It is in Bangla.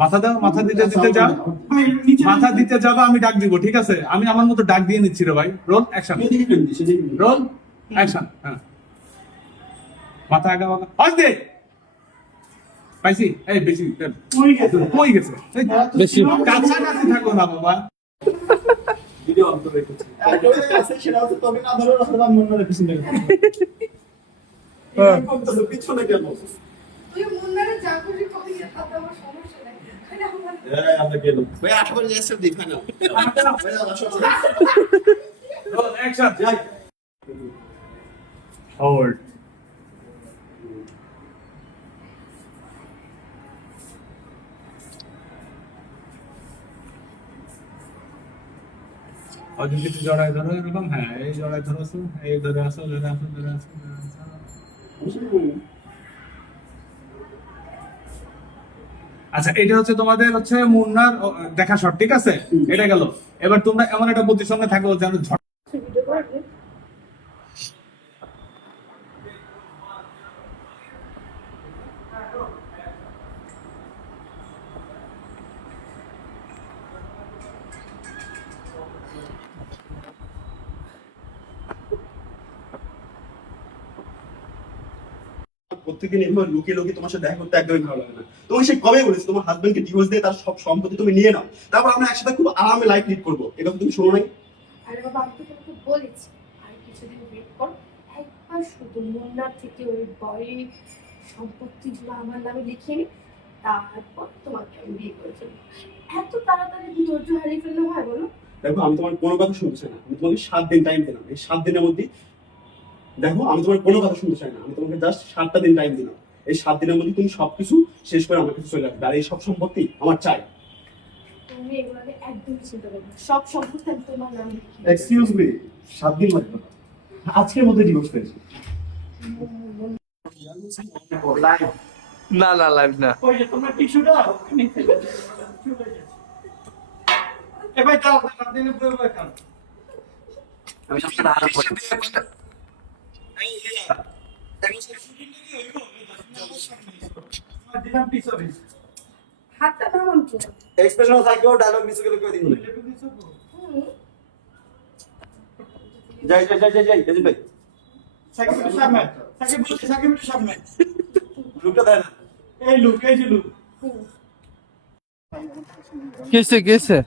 মাথা দাও, মাথা দিতে দিতে যাও, মাথা দিতে যাবো, আমি ডাক দিব, ঠিক আছে? আমি আমার মতো ডাক দিয়ে নিচ্ছি রে ভাই। Roll action, roll action. হ্যাঁ, মাথা আগা আগা আজ দে। পাইছি? এই বেশি কই গেছে? বেশি কাছাকাছি থাকো না বাবা। ভিডিও অন করে রেখেছি। সেটা হচ্ছে তবে না ধরো রাস্তা মন না পিছনে পিছনে কেন তুই মুন্নারে যা খুশি করি তাতে আমার সমস্যা নাই আমরা গেলাম ভাই আশা করি যাচ্ছে the final roll action. Forward. অযোগ্যতে জড়ায় ধরো এরকম। হ্যাঁ, এই জড়ায় ধরছো, এই ধরে আসো, ধরে আসো, ধরে আসো, ধরে আসো। আচ্ছা, এটা হচ্ছে তোমাদের হচ্ছে মুন্নার দেখা শট, ঠিক আছে? এটা গেল। এবার তোমরা এমন একটা পজিশনে থাকো যেন ভিডিও করবে প্রত্যেকদিন এভাবে লুকিয়ে লুকিয়ে তোমার সাথে দেখা করতে একদমই ভালো লাগে না। তুমি সে কবে বলেছো তোমার হাজবেন্ডকে ডিভোর্স দিয়ে তার সব সম্পত্তি তুমি নিয়ে নাও, তারপর আমরা একসাথে খুব আরামে লাইফ লিড করবো, এই কথা তুমি শোনো নাই? আরে বাবা আমি তো তোকে বলেছি আর কিছুদিন ওয়েট কর একবার শুধু মুন্নার থেকে ওই বড়ি সম্পত্তিগুলো আমার নামে লিখে নি তারপর তোমাকে আমি বিয়ে করে ফেলবো এত তাড়াতাড়ি কি ধৈর্য হারিয়ে ফেললে হয় বলো দেখো আমি তোমার কোনো কথা শুনতে চাই না, আমি তোমাকে 7 দিন টাইম দিলাম, এই 7 দিনের মধ্যে দেখো আমি তোমার কোনো কথা শুনতে চাই না, আমি তোমাকে জাস্ট 7টা দিন টাইম দিলাম, এই 7 দিনের মধ্যে তুমি সবকিছু শেষ করে আমার কাছে চলে আসবে, আর এই সব সম্পত্তি আমার চাই। তুমি এগুলো নিয়ে একদমই চিন্তা করবে না। সব সম্পত্তি আমি তোমার নামে লিখে দেবো। এক্সকিউজ মি, 7 দিন লাগবে না, আজকের মধ্যে ডিভোর্স পেয়েছি। না না লাইভ না ওই যে তোমরা টিস্যুটা নিতে এ ভাই দাও দিন উপরে খান আমি সবসময় আরাম করি। দিলাম টিস্যু হাতটা নামান তো এক্সপ্রেশন থাকবেও ডায়লগ মিস করে কেউ দিন না। যাই যাই যাই যাই যাই এজেন্ট ভাই সাকিব একটু সামনে সাকিব একটু সামনে লুকটা দেয় না। এই লুক এই যে লুক কেসে কেসে